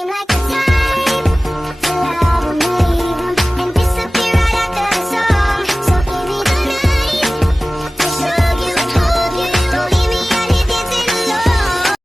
seem like the type to love 'em, leave 'em, and disappear right after the song. So give me the night to show you, hold you. Don't leave me out here dancing alone.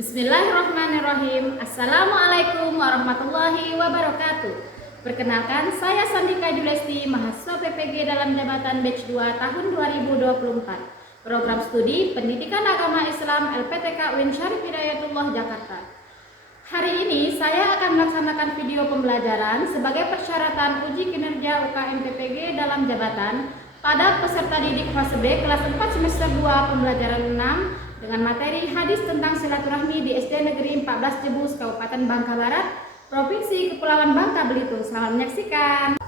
Bismillahirrahmanirrahim. Assalamualaikum warahmatullahi wabarakatuh. Perkenalkan, saya Sandika Julesti, mahasiswa PPG dalam jabatan batch 2 tahun 2024. Program studi Pendidikan Agama Islam LPTK UIN Syarif Hidayatullah Jakarta. Hari ini saya akan melaksanakan video pembelajaran sebagai persyaratan uji kinerja UKM PPG dalam jabatan pada peserta didik fase B kelas 4 semester 2 pembelajaran 6 dengan materi hadis tentang silaturahmi di SD Negeri 14 Jebus, Kabupaten Bangka Barat, Provinsi Kepulauan Bangka Belitung. Selamat menyaksikan.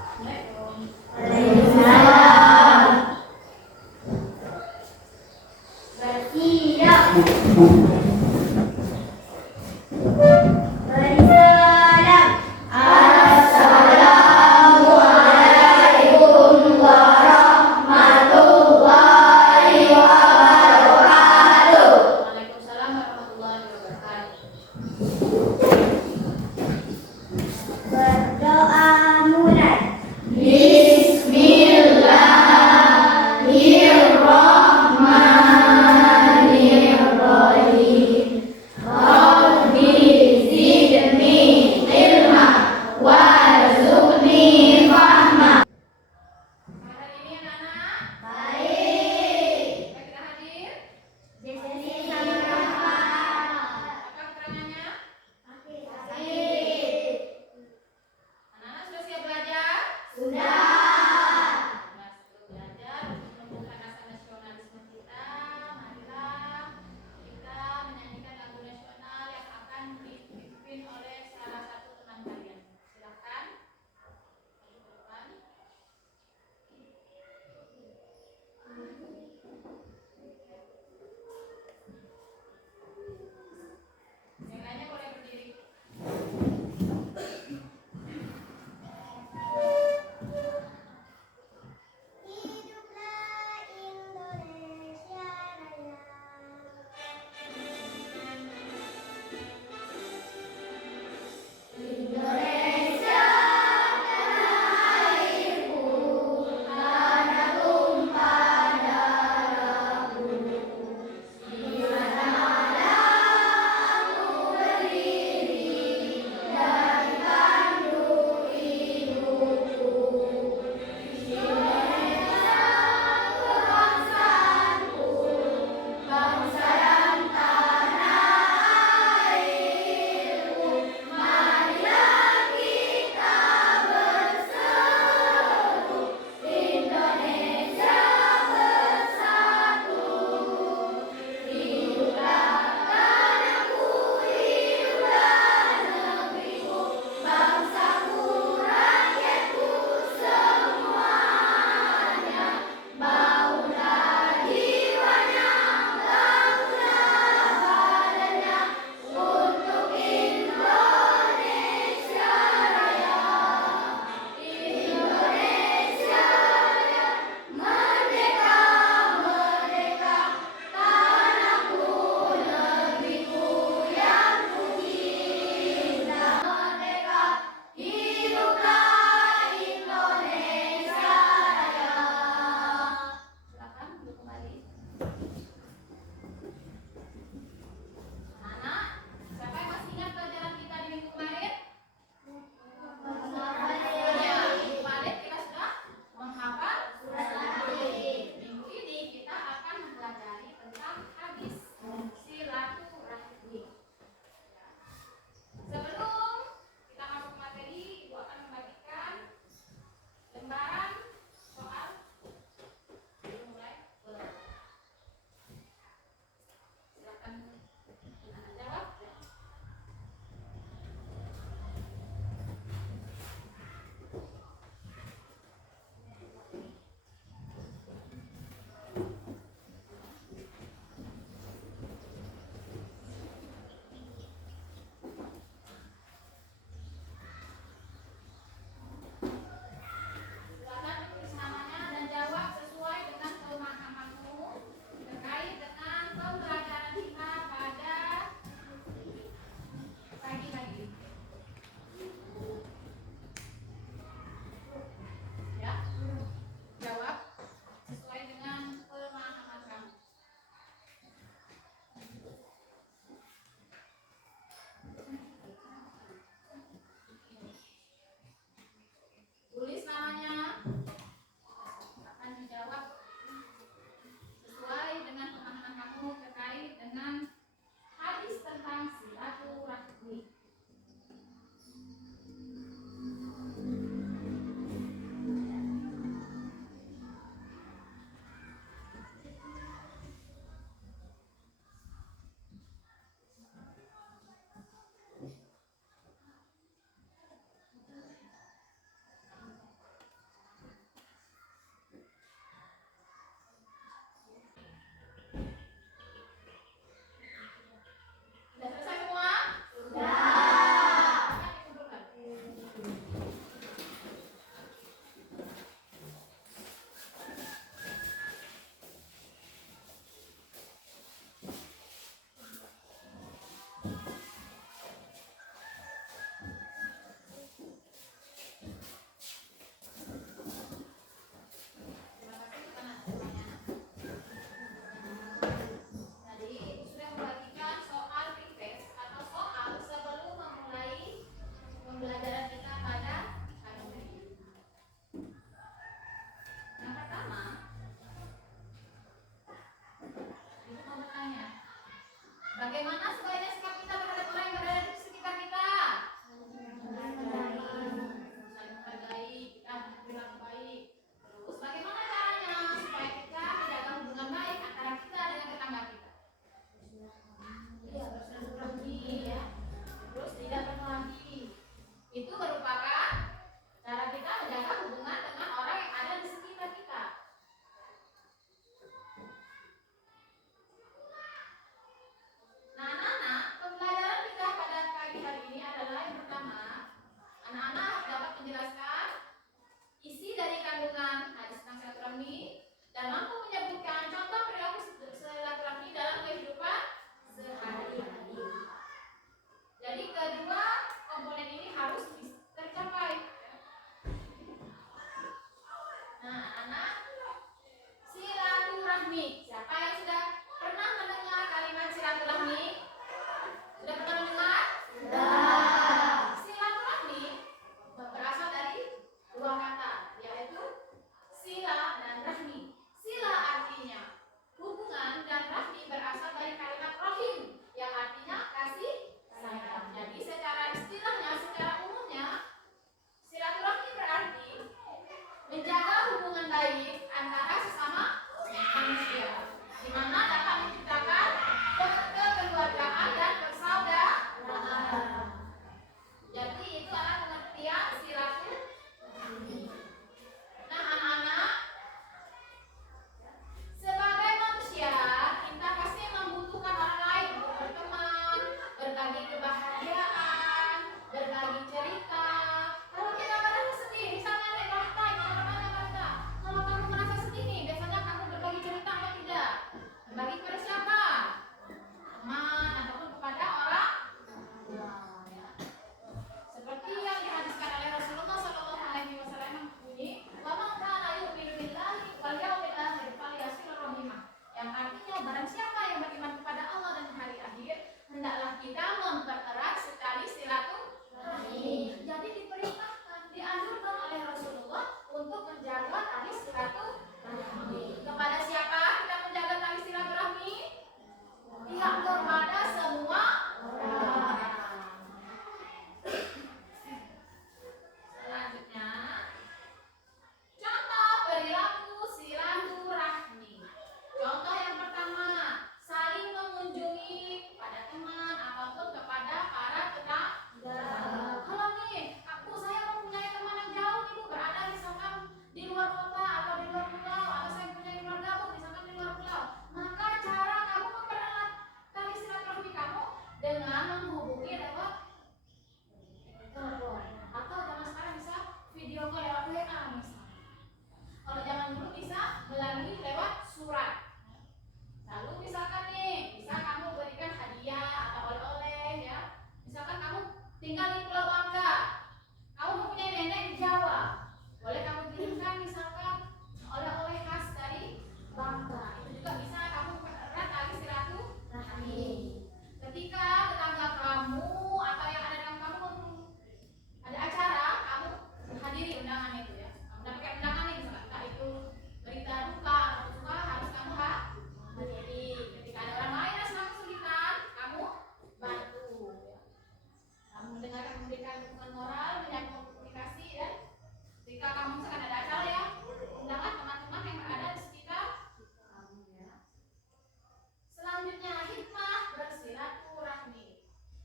Berdoa mulai. Bismillah. nenek di Jawa, boleh kamu kirimkan misalkan oleh-oleh khas dari Bangka. Itu juga bisa kamu erat tali silaturahmi. Ketika tetangga kamu atau yang ada dalam kamu ada acara, kamu hadiri undangan itu ya. Kamu dapatkan undangan ini misalkan entah itu berita duka atau suka harus kamu hadiri. Ketika ada orang lain yang sedang kesulitan, kamu bantu. Ya. Kamu mendengarkan, memberikan dukungan moral, menjaga komunikasi dan jika kamu misalkan ada acara ya, undanglah teman-teman yang berada di sekitar kamu ya. Selanjutnya hikmah bersilaturahmi.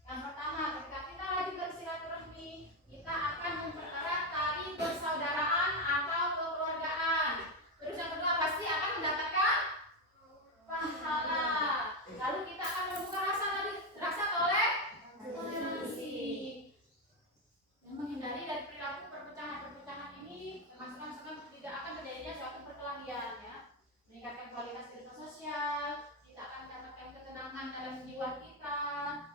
Yang pertama, ketika kita lagi bersilaturahmi, kita akan mempererat tali persaudaraan atau kekeluargaan. Terus yang kedua pasti akan mendapatkan pahala. Lalu kita akan membuka rasa toleransi dan menghindari dari perilaku perpecahan ini, termasuk tidak akan terjadinya suatu perkelahian ya. Meningkatkan kualitas kehidupan sosial, kita akan mendapatkan ketenangan dalam jiwa kita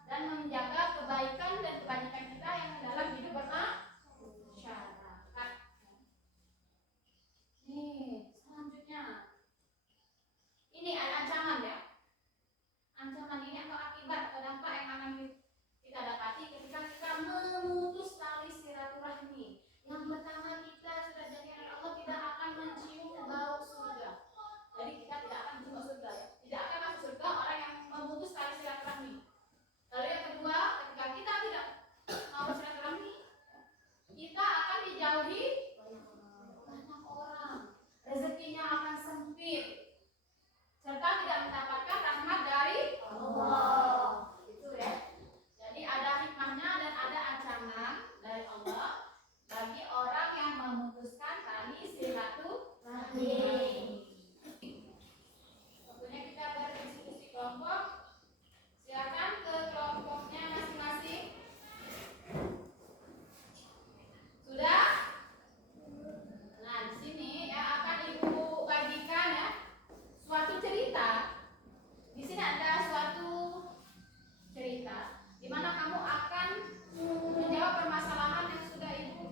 dan menjaga kebaikan dan kebajikan kita yang dalam hidup bermasyarakat. Nih, selanjutnya ini ada ancaman ya. Ancaman ini atau akibat atau dampak yang akan kita dapati ketika kita memutus tali silaturahmi. Yang pertama, kita sudah jadi anak Allah tidak akan mencium bau surga. Jadi kita tidak akan mencium bau surga ya. Tidak akan masuk surga orang yang memutus tali silaturahmi. Lalu yang kedua, ketika kita tidak mau silaturahmi, kita akan dijauhi banyak orang. Rezekinya akan sempit. Serta tidak mendapatkan rahmat dari Allah. Itu ya. Jadi ada hikmahnya dan ada ancaman dari Allah bagi orang yang memutuskan tali silaturahmi. Waktunya kita berdiskusi kelompok. Silakan ke kelompoknya masing-masing. Sudah? Nah, di sini ya akan Ibu bagikan ya suatu cerita. Di sini ada suatu cerita di mana kamu akan menjawab permasalahan yang sudah Ibu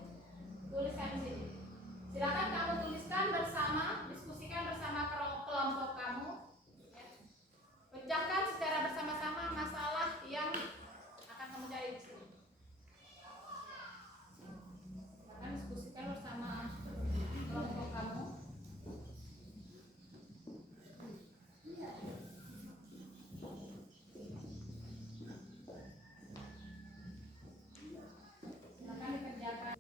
tuliskan di sini. Silakan kamu tuliskan bersama, diskusikan bersama kelompok kamu. Ya. Pecahkan secara bersama-sama masalah yang akan kamu cari di sini. Silakan diskusikan bersama kelompok kamu. Silakan dikerjakan.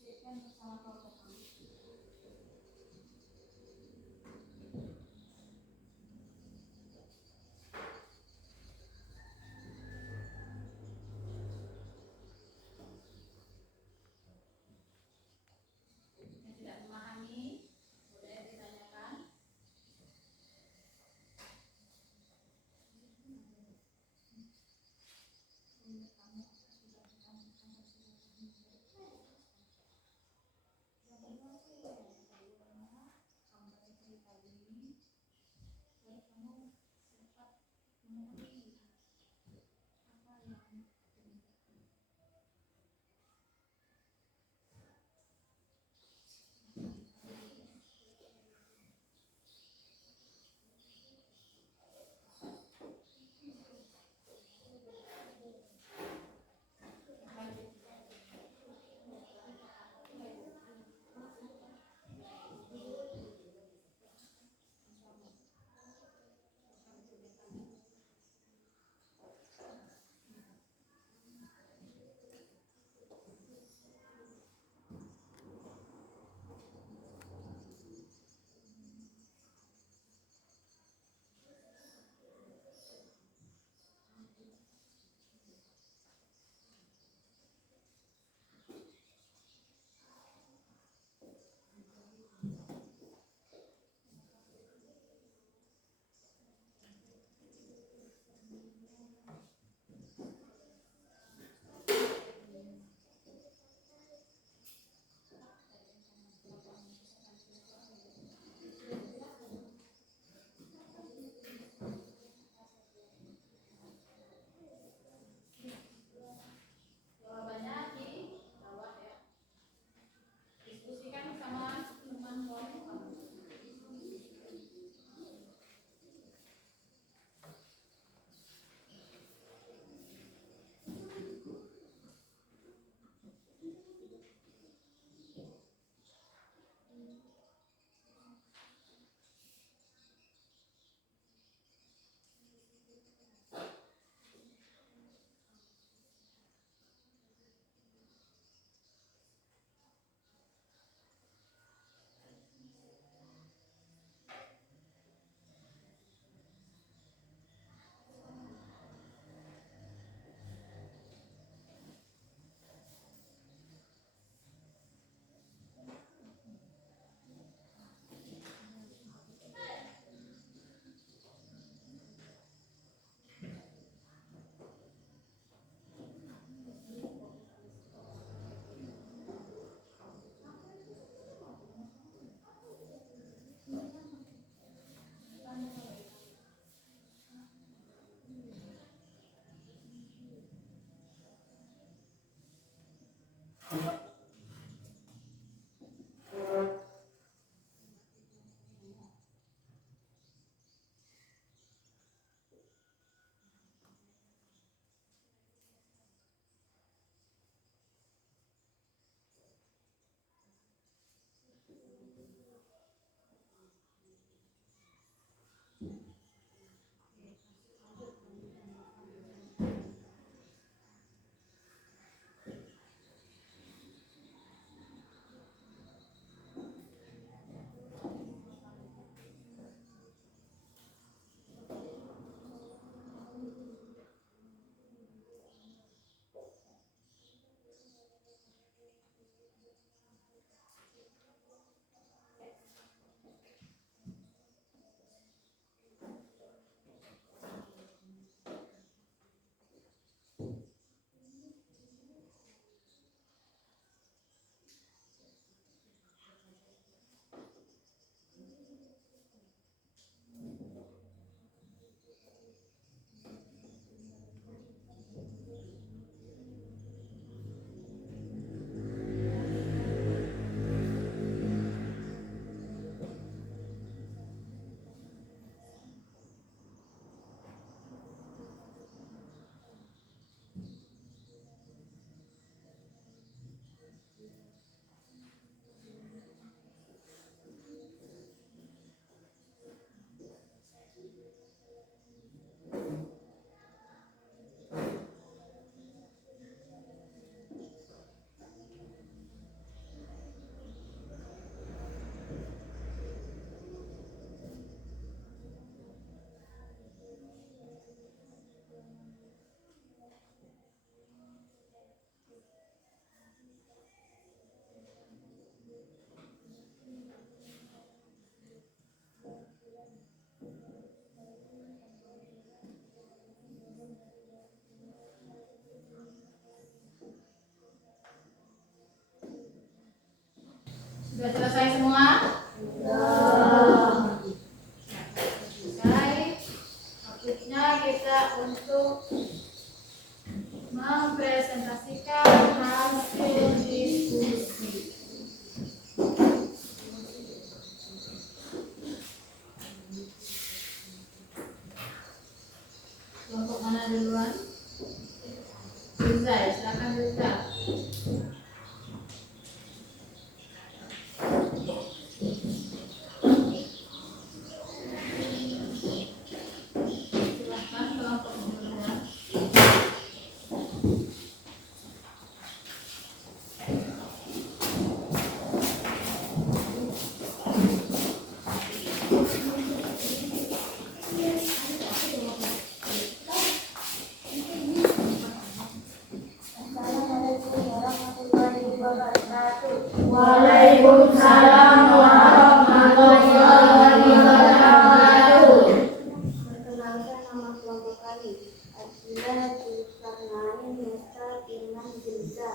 Diskusikan bersama kelompok kamu. Yang tidak memahami boleh ditanyakan. Sudah selesai semua? Selesai. Waktunya kita untuk mempresentasikan hasil diskusi. Kelompok mana duluan? Riza, silakan Riza. Silakan kelompok duluan. Assalamualaikum warahmatullahi wabarakatuh. Waalaikumsalam warahmatullahi wabarakatuh. Perkenalkan nama kelompok kami. Adila Zulkarnain Nesta Iman Zilza.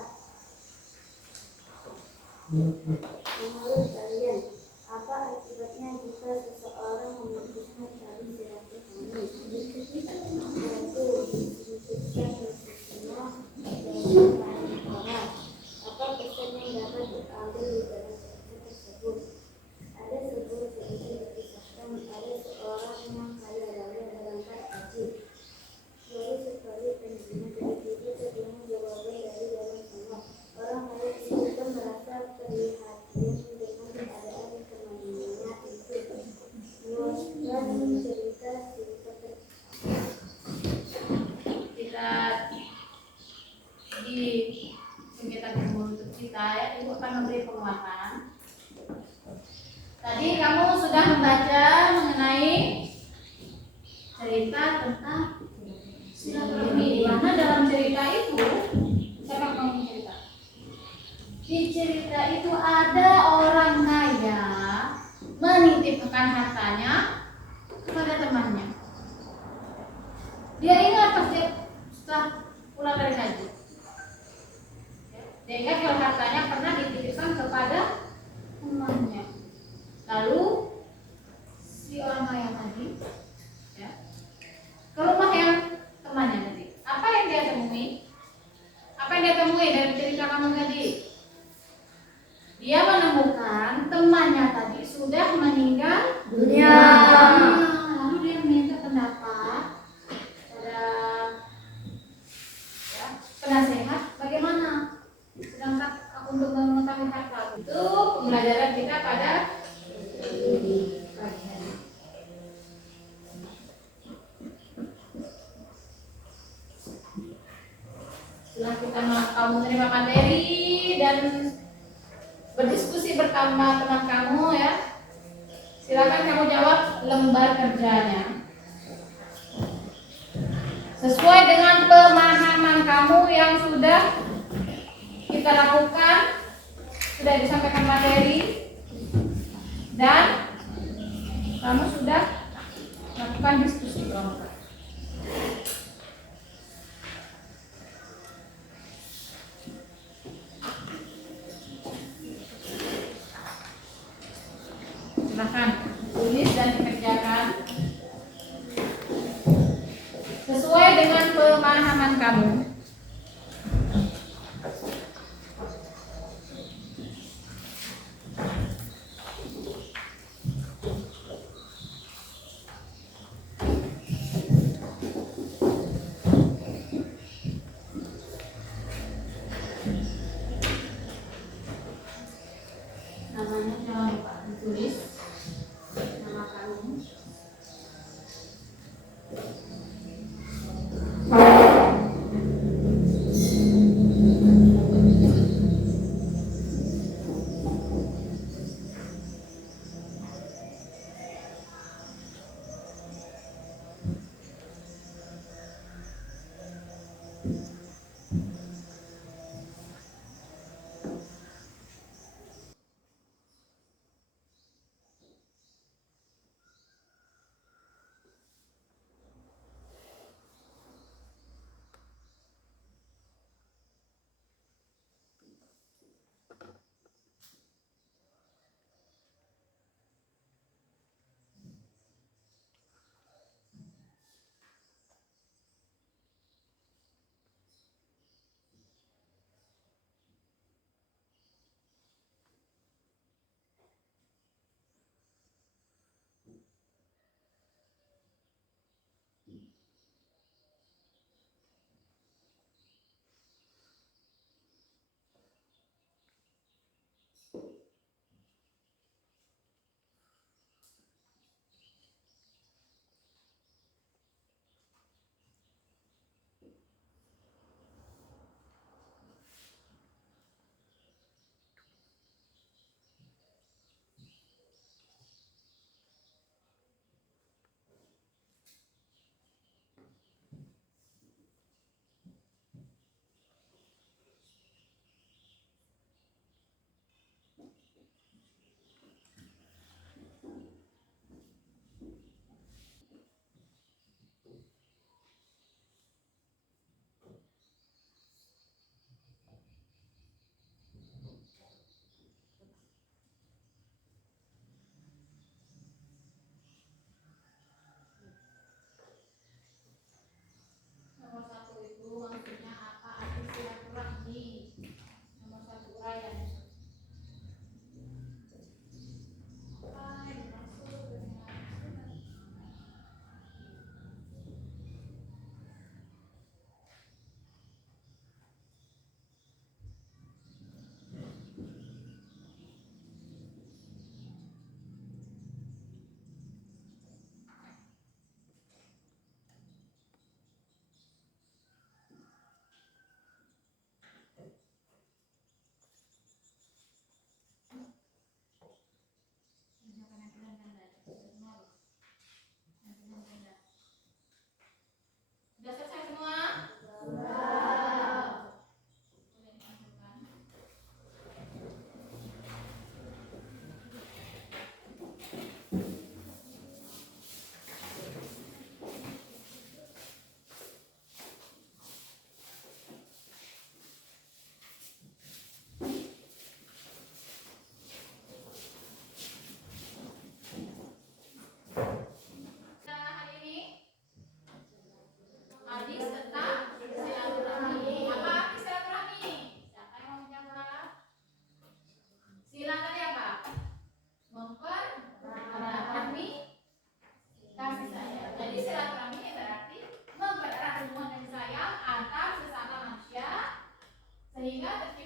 Menurut kalian, apa akibatnya jika seseorang memutuskan tali silaturahmi? Satu, disebutkan semua dengan banyak orang. Apa pesan yang dapat diambil di dalam cerita tersebut? Ada sebuah cerita berkisahkan ada seorang yang kaya raya berangkat haji. Lalu sekali pengguna cerita terdengar jawaban dari dalam sana. Orang lain itu pun merasa prihatin dengan keadaan temannya itu. Luaskan cerita tersebut. Kita di kegiatan untuk kita ya, Ibu akan memberi penguatan. Tadi kamu sudah membaca mengenai cerita tentang silaturahmi. Di mana dalam cerita itu, siapa yang mau cerita? Di cerita itu ada orang kaya menitipkan hartanya kepada temannya. Dia ingat pasti setelah pulang dari haji. Dia ingat kalau hartanya pernah dititipkan kepada temannya. Lalu si orang kaya tadi ya, ke rumah yang temannya tadi. Apa yang dia temui? Apa yang dia temui dari cerita kamu tadi? Ia menemukan temannya tadi sudah meninggal dunia. Lalu dia meminta pendapat pada penasehat bagaimana sedangkan untuk mengetahui harta itu pembelajaran kita pada pagi hari. Setelah kita menerima materi dan berdiskusi bersama teman kamu ya, silakan kamu jawab lembar kerjanya sesuai dengan pemahaman kamu yang sudah kita lakukan, sudah disampaikan materi dan kamu sudah melakukan diskusi kelompok. Silahkan tulis dan dikerjakan sesuai dengan pemahaman kamu. Namanya jangan lupa ditulis.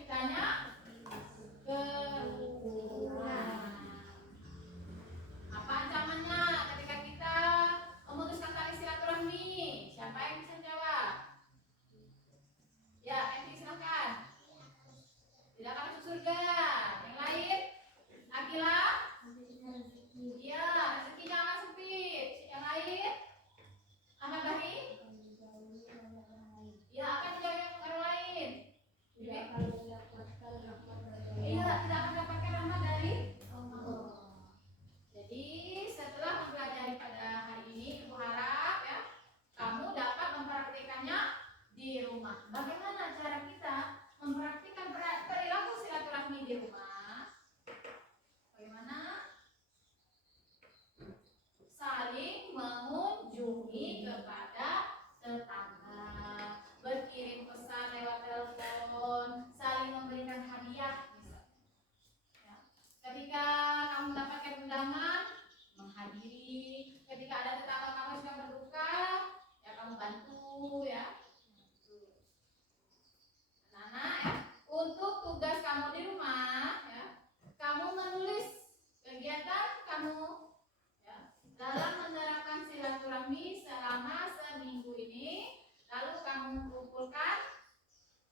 kitanya ke rumah. Apa ancamannya ketika kita memutuskan tali silaturahmi? Siapa yang bisa jawab? Ya, Enti silakan. Tidak akan masuk surga. Yang lain? Akila? Iya, rezekinya akan sempit. Yang lain? Ahmad Bahi? Ya, akan dijauhi orang lain. Tidak akan mendapatkan rahmat dari Iya, Allah. tidak akan mendapatkan rahmat dari Allah. Jadi setelah mempelajari pada hari ini, Ibu harap ya kamu dapat mempraktikannya di rumah. Bagaimana cara kita mempraktikkan perilaku silaturahmi di rumah? Bagaimana? Saling mengunjungi kepada tetangga, berkirim pesan lewat telepon, saling memberikan hadiah misalnya. Ya. Ketika kamu mendapatkan undangan, menghadiri. Ketika ada tetangga kamu sedang berduka, ya kamu bantu ya. Anak-anak ya, untuk tugas kamu di rumah ya, kamu menulis kegiatan kamu ya, dalam menerapkan silaturahmi selama seminggu ini, lalu kamu kumpulkan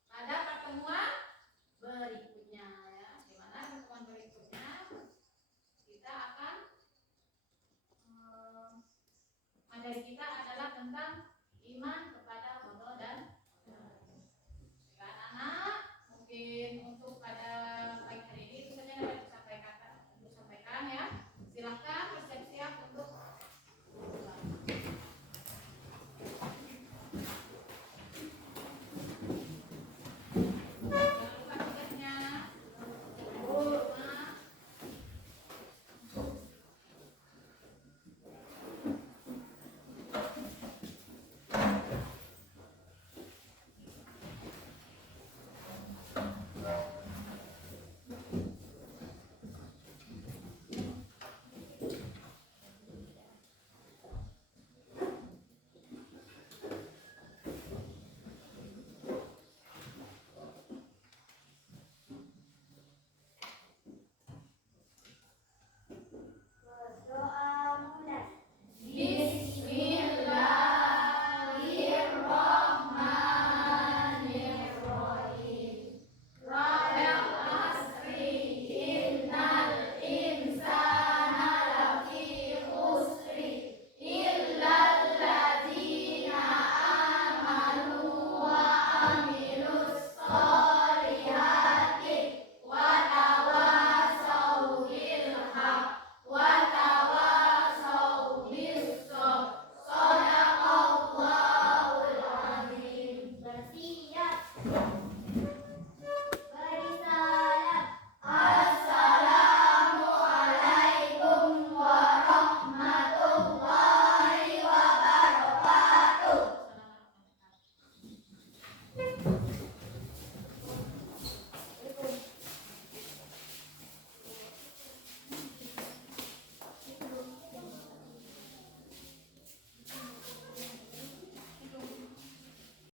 pada pertemuan berikutnya ya. Di mana pertemuan berikutnya kita akan materi kita adalah tentang iman